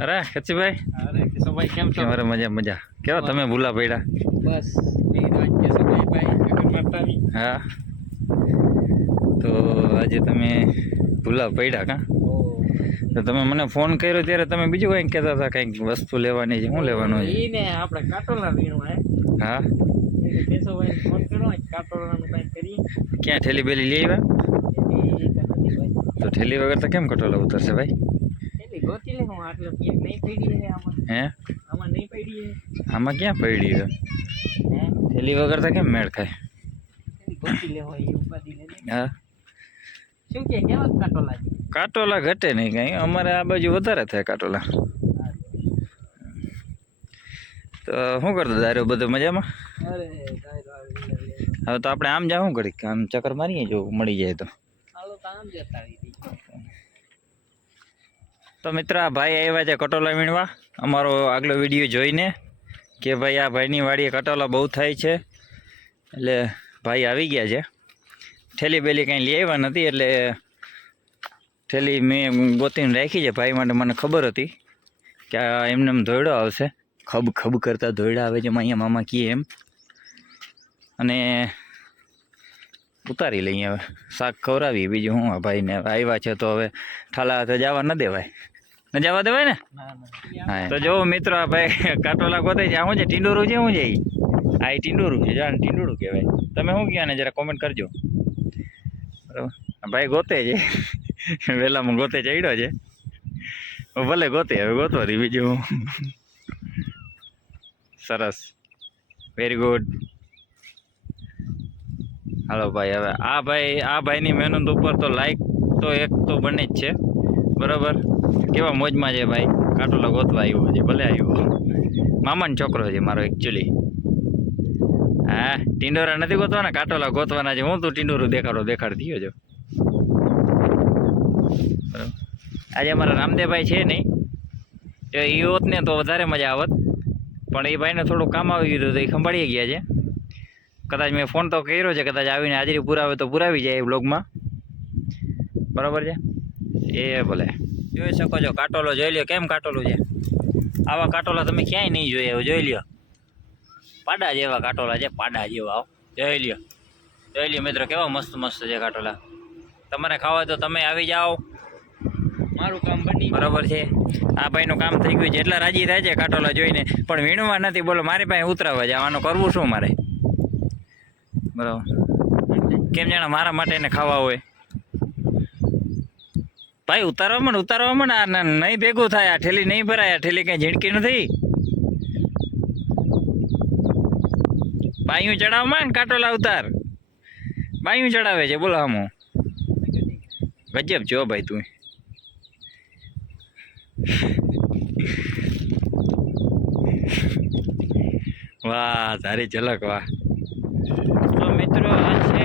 અરે કચ્છભાઈ, અરે કેશવભાઈ કેમ છો? અરે મજા મજા. કેવા તમે ભૂલા પડ્યા? બસ એ રાજ કેશવભાઈ આગળ મારતાની. હા, તો આજે તમે ભૂલા પડ્યા કા? તો તમે મને ફોન કર્યો ત્યારે તમે બીજું કંઈક કહેતા હતા, કંઈક વસ્તુ લેવાની છે. શું લેવાનું છે? ઈ ને આપણે કાટોલા વીણવા હે. હા, કેશવભાઈ ફોન કર્યો કાટોલાનું કંઈક કરી. ક્યાં ઠેલી બેલી લઈ આવ્યા? તો ઠેલી વગર તો કેમ કટોલા ઉતરશે ભાઈ? એલી ગોતી લે હું આટલે નહીં પડી હે આમાં. હે, આમાં નહીં પડી હે. આમાં ક્યાં પડી છે? હે ઠેલી વગર તો કેમ મેળ ખાય? એલી ગોતી લે હોય એ ઉપાડી લે. હા, શું કે કેવા કાટોલા છે? કાટોલા ઘટે નહીં કાંઈ, અમારે આ બાજુ વધારે થાય કાટોલા. તો શું કરતો દારૂ બધું મજામાં? અરે હવે તો આપણે આમ જાવ, શું કરી આમ ચક્કર મારીએ જો મળી જાય તો. હાલો તો આમ જતા રહી. તો મિત્ર, આ ભાઈ આવ્યા છે કટોલા વીણવા. અમારો આગલો વિડીયો જોઈને કે ભાઈ આ ભાઈની વાડીએ કટોલા બહુ થાય છે, એટલે ભાઈ આવી ગયા છે. ઠેલી બેલી કંઈ લઈ આવ્યા નથી, એટલે ઠેલી મેં ગોતીને રાખી છે ભાઈ માટે. મને ખબર હતી કે આ એમને એમ ધોયડો આવશે, ખબ ખબ કરતા ધોયડા આવે છે અહીંયા મામા કીએ એમ. અને ઉતારી લઈએ, હવે શાક ખવડાવી. બીજું હું, આ ભાઈને આવ્યા છે તો હવે ઠાલા હાથે જવા ન દેવાય, ન જવા દેવાય ને. હા, તો જો મિત્રો, આ ભાઈ કાટોલા ગોતે છે. આ શું છે? ટીંડોરું છે? શું છે? આ એ ટીંડોરું છે. જાણ ટીંડોરું કહેવાય. તમે શું કહો ને જરા કોમેન્ટ કરજો. બરાબર, ભાઈ ગોતે છે. વહેલામાં ગોતે ચડ્યો છે. ભલે ગોતે, હવે ગોતો રહી. બીજું સરસ, વેરી ગુડ. હાલો ભાઈ, હવે આ ભાઈની મહેનત ઉપર તો લાઈક તો એક તો બને જ છે. બરાબર, કેવા મોજમાં છે ભાઈ. કાટોલા ગોતવા આવ્યો છે. ભલે આવ્યો, મામાનો છોકરો છે મારો એકચ્યુઅલી. હા, ટીંડોરા નથી ગોતવાના, કાટોલા ગોતવાના છે. હું તું ટીંડોરું દેખાડતી ગયો છો. બરાબર, આજે અમારા રામદેવભાઈ છે નહીં, તો એ હોત ને તો વધારે મજા આવત, પણ એ ભાઈને થોડું કામ આવી ગયું હતું તો એ સંભાળી ગયા છે. કદાચ મેં ફોન તો કર્યો છે, કદાચ આવીને હાજરી પુરાવે તો પુરાવી જાય એ બ્લોગમાં. બરાબર છે, એ ભલે. જોઈ શકો છો કાટોલો, જોઈ લ્યો કેમ કાટોલું છે. આવા કાટોલા તમે ક્યાંય નહીં જોઈએ, એવું જોઈ લ્યો. પાડા જેવા કાટોલા છે, પાડા જેવા. આવો જોઈ લ્યો, જોઈ લ્યો મિત્રો, કેવા મસ્ત મસ્ત છે કાટોલા. તમારે ખાવા તો તમે આવી જાઓ, મારું કામ બની. બરાબર છે. આ ભાઈનું કામ થઈ ગયું છે, એટલા રાજી થાય છે કાટોલા જોઈને, પણ વીણવા નથી. બોલો, મારી પાસે ઉતરાવા છે, આનું કરવું શું મારે? બરાબર, કેમ જાણે મારા માટે એને ખાવા હોય. ભાઈ ઉતારવામાં ને આ નહીં ભેગું થાય. આ ઠેલી નહીં ભરાય, આ ઠેલી કંઈ ઝીણકી નથી. બાયું ચડાવમાં ને કાટોલા ઉતાર, બાયું ચડાવે છે. બોલો હમું ગજબ જો ભાઈ તું. વાહ, તારી ઝલક વાહ. તો મિત્રો, આ છે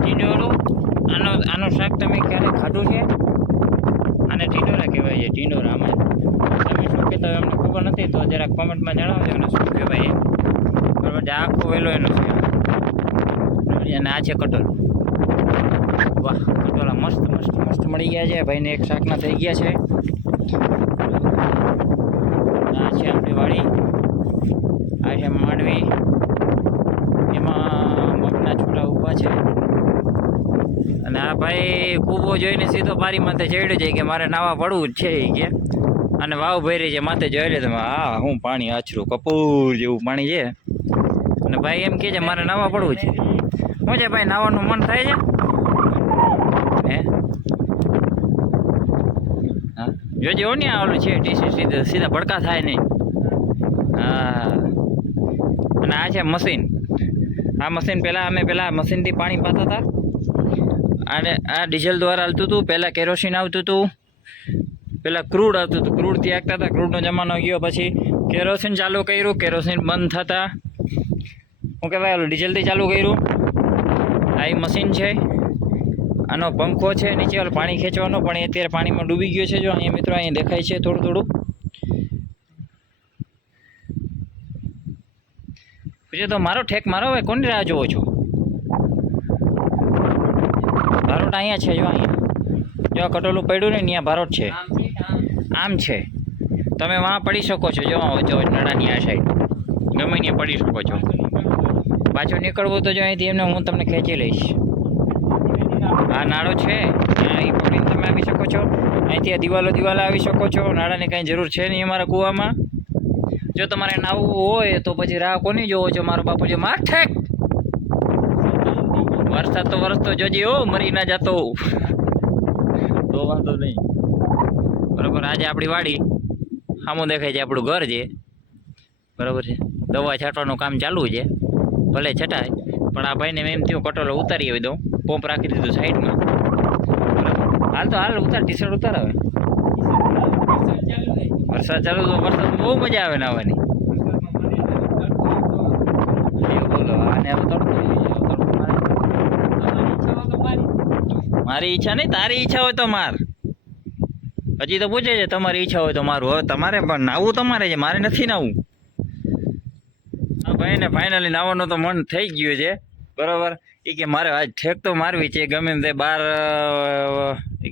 ટીંડોરું. આનું શાક તમે ક્યારે ખાધું છે? આને ટીંડોરા કહેવાય છે, ટીંડોરા. આમાં તમે શું કહેતા હોય અમને ખબર નથી, તો જરા કોમેન્ટમાં જણાવજો ને શું કહેવાય એ. બરાબર છે, આખો વહેલો એનો છે. અને આ છે કટોલ. વાહ, કટોલા મસ્ત મસ્ત મસ્ત મળી ગયા છે ભાઈને. એક શાકના થઈ ગયા છે. આ છે આપણી વાડી, આ છે માંડવી, એમાં મગના છોટા ઊભા છે. અને આ ભાઈ કૂબો જોઈને સીધો પારી માથે ચડ્યો છે કે મારે નાવા પડવું જ છે એ કે. અને વાવ ભરી છે માથે, જોઈ લે તમે. હા, હું પાણી આછરું કપૂર જેવું પાણી છે. અને ભાઈ એમ કહે છે મારે નાવા પડવું છે. શું છે ભાઈ, નાવાનું મન થાય છે? હે, હા, જોજો ને આ ઓલું છે સીધા ભડકા થાય નહીં. હા, અને આ છે મશીન. આ મશીન અમે પહેલાં મશીનથી પાણી પાતા હતા. અને આ ડીઝલ દ્વારા હાલતું હતું. પહેલાં કેરોસીન આવતું હતું, પહેલાં ક્રૂડ આવતું હતું. ક્રૂડથી આગતા હતા. ક્રૂડનો જમાનો ગયો, પછી કેરોસીન ચાલુ કર્યું. કેરોસીન બંધ થતા શું કહેવાય, ઓલું ડીઝલથી ચાલુ કર્યું. આ એ મશીન છે. આનો પંખો છે નીચે ઓલું પાણી ખેંચવાનો, પણ એ અત્યારે પાણીમાં ડૂબી ગયો છે. જો અહીંયા મિત્રો, અહીંયા દેખાય છે થોડું થોડું. પછી તો મારો ઠેક મારો હોય, કોની રાહ જોવો છો? ભારોટ અહીંયા છે, જો અહીંયા જો કટોલું પડ્યું ને ત્યાં ભારોટ છે. આમ છે, તમે વાં પડી શકો છો, જો વચ્ચે નડાની આ સાઈડ ગમે ત્યાં પડી શકો છો. પાછું નીકળવું તો જો અહીંથી એમને હું તમને ખેંચી લઈશ. આ નાળો છે, અહીં પકડીને તમે આવી શકો છો. અહીંથી આ દિવાલો આવી શકો છો. નાળાની કાંઈ જરૂર છે નહીં અમારા કૂવામાં. જો તમારે નાવું હોય તો પછી રાહ કોની જોવો છો? મારો બાપુ જો માથે વરસાદ તો વરસતો જોજી હો, મરી ના જતો તો વાંધો નહીં. બરાબર, આજે આપણી વાડી સામું દેખાય છે, આપણું ઘર છે. બરાબર છે, દવા છાંટવાનું કામ ચાલુ છે. ભલે છટાય, પણ આ ભાઈને મેં એમ થયું કટોલો ઉતારી આવી દઉં. પંપ રાખી દીધું સાઈડમાં. બરાબર, હાલ તો હાલ ઉતાર, ટી શર્ટ ઉતાર. હવે વરસાદ ચાલુ તો વરસાદ બહુ મજા આવે નાવાની. બોલો, આને હવે તડકો મારી ઈચ્છા નહીં, તારી ઈચ્છા હોય તો માર. હજી તો પૂછે છે તમારી ઈચ્છા હોય તો મારું. હવે તમારે પણ નાવું તમારે છે, મારે નથી નાવું. હા ભાઈને ફાઇનલી નાવાનું તો મન થઈ ગયું છે. બરાબર, એ કે મારે આજ ઠેક તો મારવી છે. ગમે તે બાર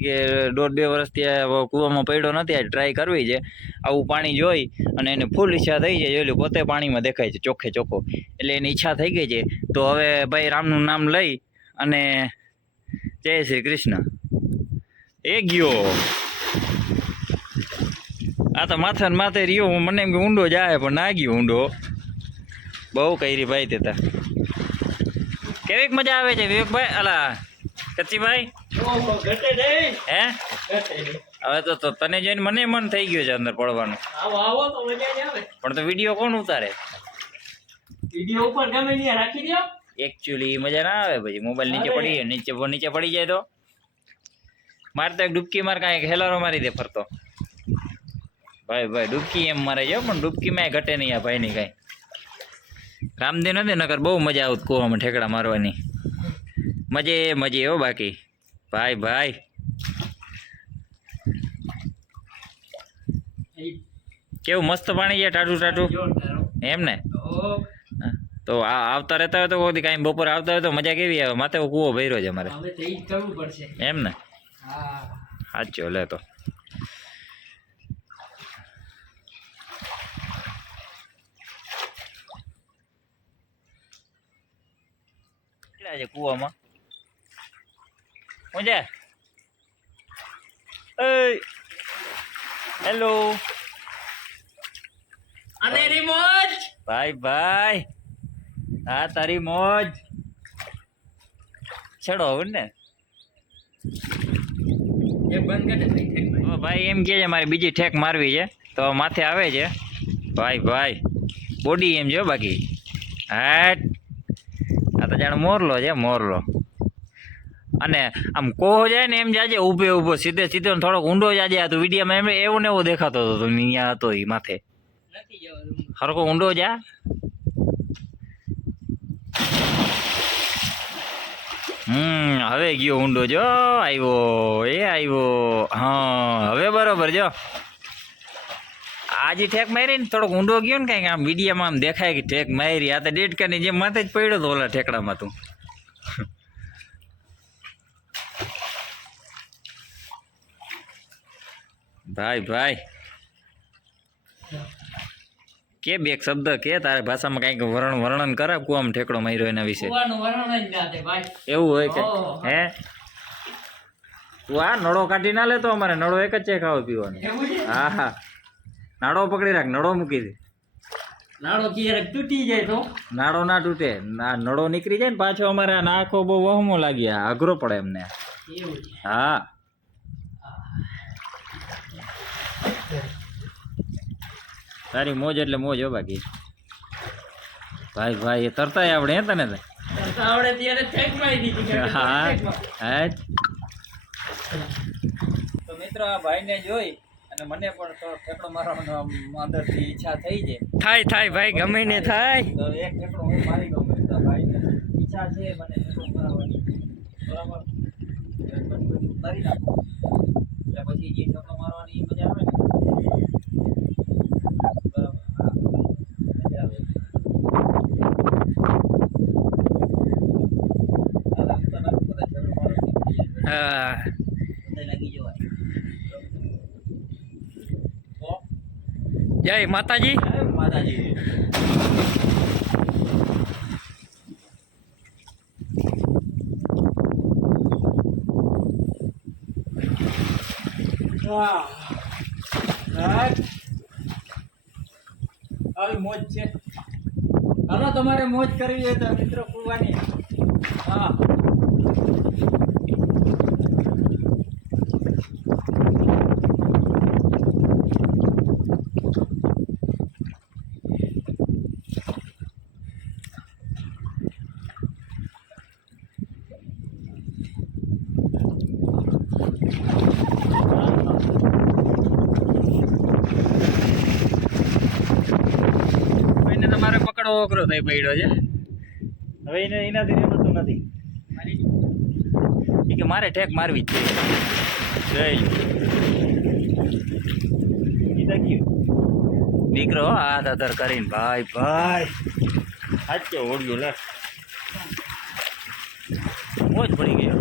કે 1.5-2 વર્ષથી કૂવામાં પડ્યો નથી, આજ ટ્રાય કરવી છે. આવું પાણી જોઈ અને એને ફૂલ ઈચ્છા થઈ છે. જોઈ પોતે પાણીમાં દેખાય છે ચોખ્ખે ચોખ્ખો, એટલે એની ઈચ્છા થઈ ગઈ છે. તો હવે ભાઈ રામનું નામ લઈ અને જય શ્રી કૃષ્ણ એ ગયો. આ તો માથા ને માથે રહ્યો. મને એમ કે ઊંડો જાય, પણ ના ગયો ઊંડો. બહુ કરી ભાઈ તે. કેવીક મજા આવે છે વિવેકભાઈ? અલા કચ્ચીભાઈ હે? હવે તો તને જોઈને મને મન થઈ ગયું છે અંદર પડવાનું. પણ તો વિડીયો કોણ ઉતારે? વિડીયો ઉપર ગમે ત્યાં રાખી દો. એકચ્યુઅલી મજા ના આવે પછી મોબાઈલ નીચે પડી નીચે પડી જાય તો. મારે તો એક ડૂબકી માર કાંઈ હેલારો મારી દે ફરતો. ભાઈ ડૂબકી એમ મારે જો, પણ ડૂબકીમાં ઘટે નહીં આ ભાઈની કાંઈ. રામદેવ નથી નકર બહુ મજા આવત કૂવામાં ઠેકડા મારવાની. મજે હો બાકી. ભાઈ કેવું મસ્ત પાણી છે, ટાટું એમ ને? તો આવતા રહેતા હોય તો કોઈ કાંઈ બપોરે આવતા હોય તો મજા કેવી આવે? માથે કૂવો ભર્યો છે અમારે, એમ ને? સાચો લે તો. છે કૂવામાં હું છે? હેલો ભાઈ હા તારી મોજ છેડો હવે ને. ભાઈ એમ કે છે મારે બીજી ઠેક મારવી છે તો માથે આવે છે. ભાઈ બોડી એમ જો બાકી હાટ. આ તો જાણે મોરલો છે, મોરલો. અને આમ કોહો જાય ને એમ જાજે ઊભો સીધે થોડોક ઊંડો જાજે. આ તો વિડીયોમાં એમ એવું ને એવું દેખાતો હતો અહીંયા હતો એ માથે. હરકો ઊંડો જા. હવે ગયો ઊંડો જો. આવ્યો હા હવે બરોબર જો. આજે ઠેક મારી ને થોડોક ઊંડો ગયો ને કઈક આમ વિડીયોમાં આમ દેખાય કે ઠેક મારી. આ તો ડેડકાની જેમ માથે જ પડ્યો હતો ઓલા ઠેકડામાં તું. ભાઈ કે બે શબ્દ કે તારે ભાષામાં કઈક વર્ણન કરે કુવામાં ઠેકડો માર્યો એના વિશે. એવું હોય કે હે? તું આ નળો કાઢી ના લેતો. અમારે નળો એક જ છે ખાવા પીવાનો. હા નાડો પકડી રાખ, નળો મૂકી દે. નાડો તૂટી જાય તો નાડો ના તૂટે, નળો નીકળી જાય ને પાછો. અમારે આ નાખો બહુ વહમો લાગી, અઘરો પડે એમને. હા તારી મોજ એટલે મોજ હો બાકી. ભાઈ એ તરતાય આવડે હે તને? હા તો મિત્રો આ ભાઈને જોઈ અને મને પણ ઠેકડો મારવાનો અંદરથી ઈચ્છા થઈ છે. થાય ભાઈ ગમે ને થાય તો એક ઠેકડો હું મારી દઉં. ભાઈને ઈચ્છા છે મને ઠેકડો મારવાની. બરાબર કરી નાખો એટલે પછી જે ઠેકડો મારવાની મજા આવે ને. લાગી જવાય જય માતાજી. માતાજી. આવી મોજ છે. હાલો તમારે મોજ કરવી હોય તો મિત્રો કુવાની. હા. એને તમારે પકડવો અઘરો થઈ પડ્યો છે. હવે એનાથી રહેવાતું નથી. એ કે મારે ઠેક મારવી જ છે. દીકરો હાથ અધર કરીને ભાઈ ભાઈ સાચે ઓળ્યું લે. મોજ પડી ગયો.